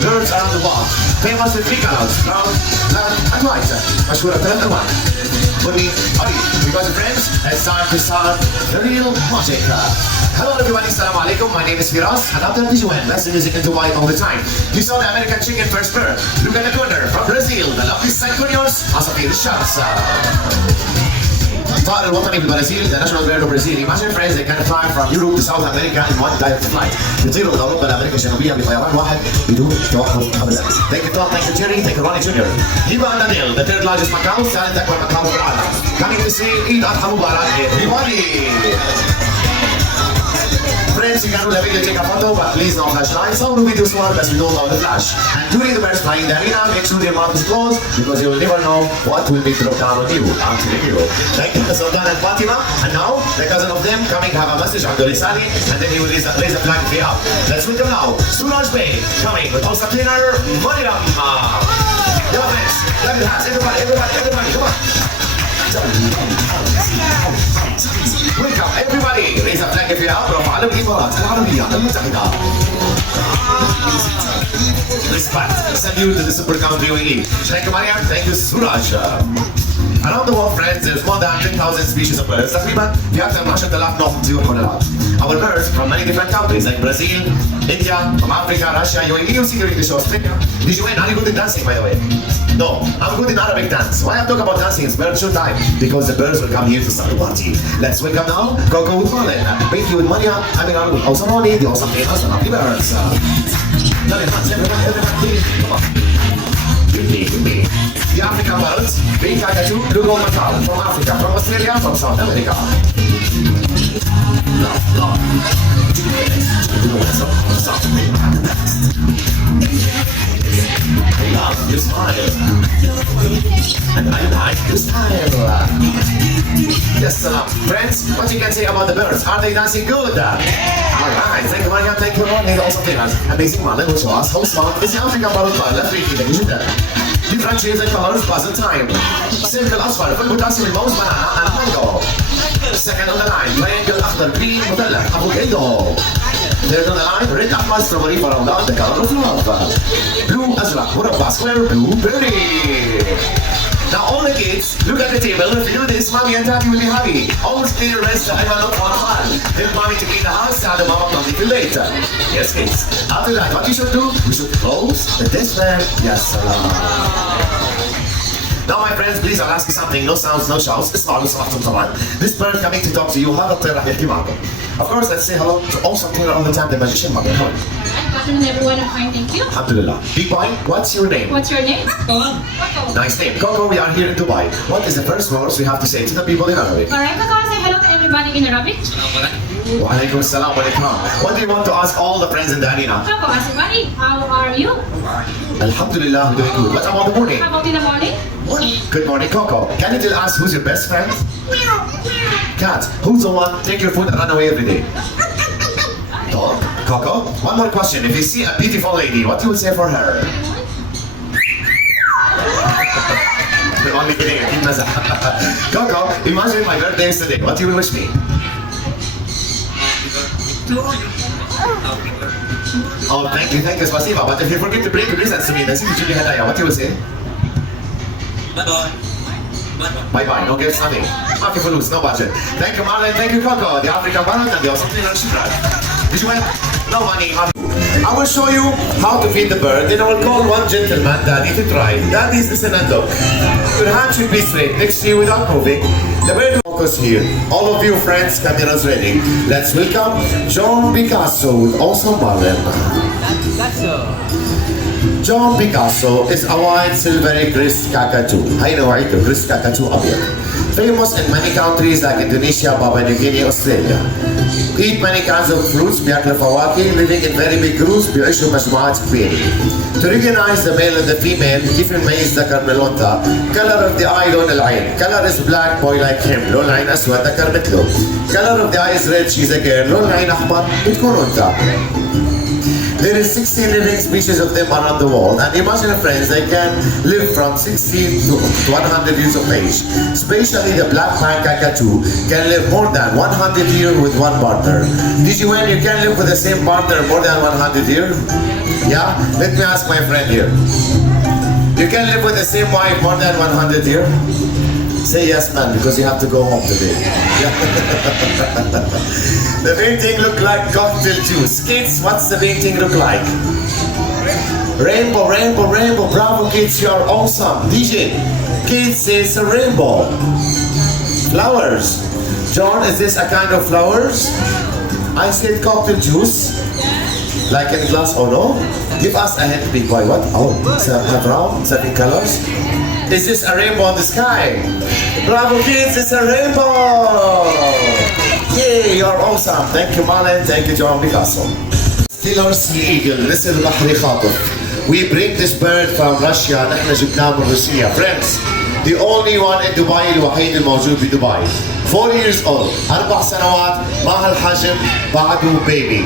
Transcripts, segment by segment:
birds around the world. Famous in three colors, brown, black, and white. مشهورة بثلاث ألوان. بني، أبيض. Because friends, it's time to start the real magic. Hello everybody, Assalamu alaikum. My name is Firas, and I'm the visual best music in Dubai all the time. You saw the American chicken first bird. Look at the corner from Brazil, the lovely San Juniors, Asafir Shams. الطائر الوطني في البرازيل the national bird of Brazil. Imagine friends they can fly from Europe to South America in one direct flight. يطيروا من اوروبا لامريكا الجنوبيه بطيران واحد بدون توقف ابدا. Thank you Tom, thank you Jerry, thank you Ronnie Jr. Hiba Anadil, the third largest Macau, ثالث اكبر مكان في العالم. Coming to see عيد اضحى مبارك everybody. Friends, you can do a video, take a photo, but please no flashlights. Some of the videos work as we don't know the flash. And during the birds flying the arena, make sure your mouth is closed because you will never know what will be dropped down on you. I'm telling you. Thank you to Sultan and Fatima. And now, the cousin of them coming have a message on the Risali, and then he will raise the flag way up. Let's welcome now Suraj Bey coming with also cleaner Mariam. Yeah, friends, clap your hands. Everybody, come on. Welcome everybody. Raise a flag if you're out from علم الإمارات العربية المتحدة. Respect. Salute to the super country UAE. Thank you Mariam. Thank you Suraj. Around the world, friends, there's more than 10,000 species of birds. تقريبا في أكثر من 10,000 نوع من طيور حول العالم. Our birds from many different countries like Brazil, India, from Africa, Russia, UAE, and security shows Australia. Did you win? Are you good in dancing, by the way? No, I'm good in Arabic dance. Why I talk about dancing? It's bird show time because the birds will come here to start the party. Let's welcome now Coco with Marlon, Pinky with Maria, Aminar with Osamoni, the awesome famous and lovely birds. Everybody, come on. Give me. The African birds, being Kakadu, Blue Gold Macaw, from Africa, from Australia, from South America. I love your smile, and I like your style. Yes, friends, what you can say about the birds? Are they dancing good? Alright, thank you Maria, thank you Ronnie, also famous. Amazing Marlon will show us how smart is the African bird. Let's read it again. Different shades and colors, pleasant time. Circle أصفر, full potassium, mouse, banana, and mango. Second on the line, triangle أخضر, green, مثلث, avocado. Third on the line, red apple, strawberry, faranda, the color of love. Blue أزرق, مربع, square, blueberry. Now all the kids, look at the table. If you do this, mommy and daddy will be happy. Always clean the rest, I will not want fun. Tell mommy to clean the house, and the mama comes little later. Yes, kids. After that, what we should do? We should close the display. Yes, salam. Now my friends, please I'll ask you something. No sounds, no shouts. اسمعوا صراحة طبعا. This bird coming to talk to you, هذا الطير راح يحكي معكم. Of course, let's say hello to awesome tailor all the time, the magician mother. Come on. Good afternoon everyone, I'm fine, thank you. Alhamdulillah. Big boy, what's your name? What's your name? Coco. Nice name. Coco, we are here in Dubai. What is the first words we have to say to the people in Arabic? Alright, Coco, say hello to everybody in Arabic. Wa alaikum assalam wa alaikum. What do you want to ask all the friends in the arena? Coco, everybody, how are you? Alhamdulillah, we're doing good. What about the morning? How about in the morning? Good morning, Coco. Can you tell us who's your best friend? Cat, who's the one take your food and run away every day? Dog. Coco, one more question. If you see a beautiful lady, what you will say for her? We're only kidding. Keep mazah. Coco, imagine my birthday is today. What you will wish me? Oh, thank you, spasiba. But if you forget to bring the presents to me, then see you hadaya. What you will say? Bye bye, no gifts, nothing. Maki Fulus, no budget. Thank you Marlon, thank you Coco, the African Parrot and the awesome Taylor Shibran. Did you win? No money, I will show you how to feed the bird, then I will call one gentleman, Daddy, to try. Daddy's listen and look. Your hand should be straight next to you without moving. The bird will focus here. All of you friends, cameras ready. Let's welcome John Picasso with awesome Marlon. John Picasso is a white silvery grist cockatoo. هاي نوعيته grist cockatoo أبيض. Famous in many countries like Indonesia, Papua New Guinea, Australia. Eat many kinds of fruits, بياكلوا فواكه, living in very big groups, بيعيشوا مجموعات كبيرة. To recognize the male and the female, كيف نميز ذكر من الأنثى. Color of the eye لون العين. Color is black, boy like him. لون العين أسود, ذكر مثله. Color of the eye is red, she's a girl. لون العين أحمر, بتكون أنثى. There is 16 living species of them around the world, and imagine friends, they can live from 60 to 100 years of age. Especially the black pine cockatoo can live more than 100 years with one partner. Did you know you can live with the same partner more than 100 years? Yeah? Let me ask my friend here. You can live with the same wife more than 100 years? Say yes, man, because you have to go home today. The painting look like cocktail juice. Kids, what's the painting look like? Rainbow, rainbow, rainbow. Bravo, kids, you are awesome. DJ, kids, it's a rainbow. Flowers. John, is this a kind of flowers? I said cocktail juice. Like in glass, oh no? Give us a hint, big boy. What? Oh, it's a brown, 7 colors. Is this a rainbow in the sky? Bravo kids, it's a rainbow! Yay, you're awesome. Thank you, Malin. Thank you, John Picasso. Steeler Sea Eagle, this is بحري خاطر. We bring this bird from Russia. نحن جبناه من روسيا. Friends, the only one in Dubai, الوحيد الموجود بدبي. 4 years old, 4 سنوات, مع هالحجم, بعده baby.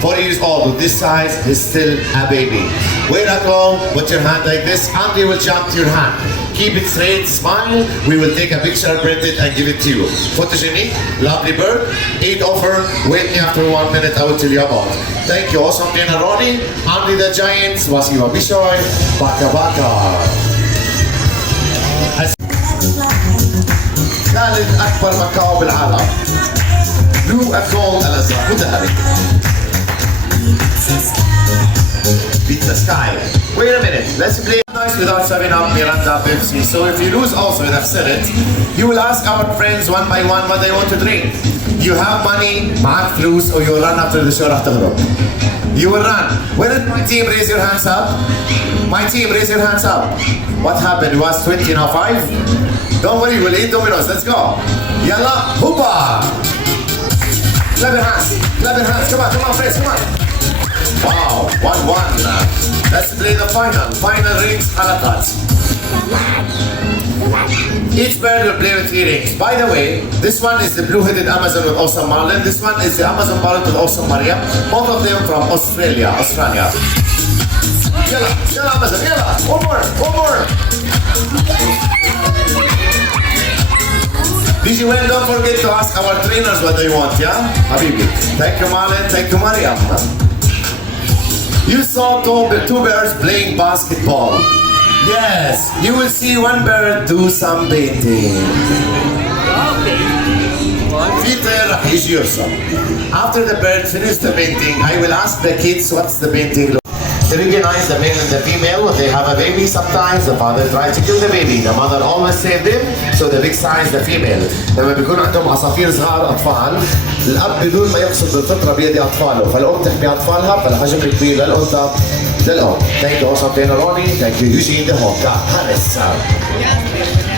4 years old, with this size, he's still a baby. Wait at home, put your hand like this, and we will jump to your hand. Keep it straight, smile, we will take a picture, print it, and give it to you. Photogenic, lovely bird, 8 offer, wait me after 1 minute, I will tell you about. Thank you, awesome Tina Ronnie, Andy the Giants, Wasiwa Bishoy, Baka Baka. ثالث أكبر مكاو بالعالم. Blue and gold الأزرق وذهبي. Beat the sky. Wait a minute, let's play nice without 7-Up, Miranda, Pepsi. So if you lose also, and I've said it, you will ask our friends one by one what they want to drink. You have money, معك فلوس, or you will run after the show راح تهرب. You will run. When did my team raise your hands up? My team, raise your hands up. What happened? It was 20, now 5? Don't worry, we'll eat Domino's. Let's go. Yalla, hoopa! Clap your hands. Clap your hands. Come on, friends, come on. Wow, 1-1. Let's play the final. Final rings, halakat. Each bird will play with 3 rings. By the way, this one is the blue-headed Amazon with awesome Marlin. This one is the Amazon parrot with awesome Maria. Both of them from Australia. Yalla, yalla Amazon, yalla. One more. DJ Wen, don't forget to ask our trainers what they want, yeah? Habibi. Thank you, Marlin. Thank you, Maria. You saw two birds playing basketball. Yes, you will see one bird do some painting. Peter راح يجي يرسم. After the bird finishes the painting, I will ask the kids what's the painting look. They recognize the male and the female. When they have a baby, sometimes the father tries to kill the baby. The mother always saves them, so the big size the female. لما بيكون عندهم عصافير صغار أطفال، الأب بدون ما يقصد بالفطرة بيدي أطفاله، فالأم تحمي أطفالها، فالحجم الكبير للأنثى للأم. Thank you also Taylor Ronnie. Thank you Eugene the Hawk. Harris.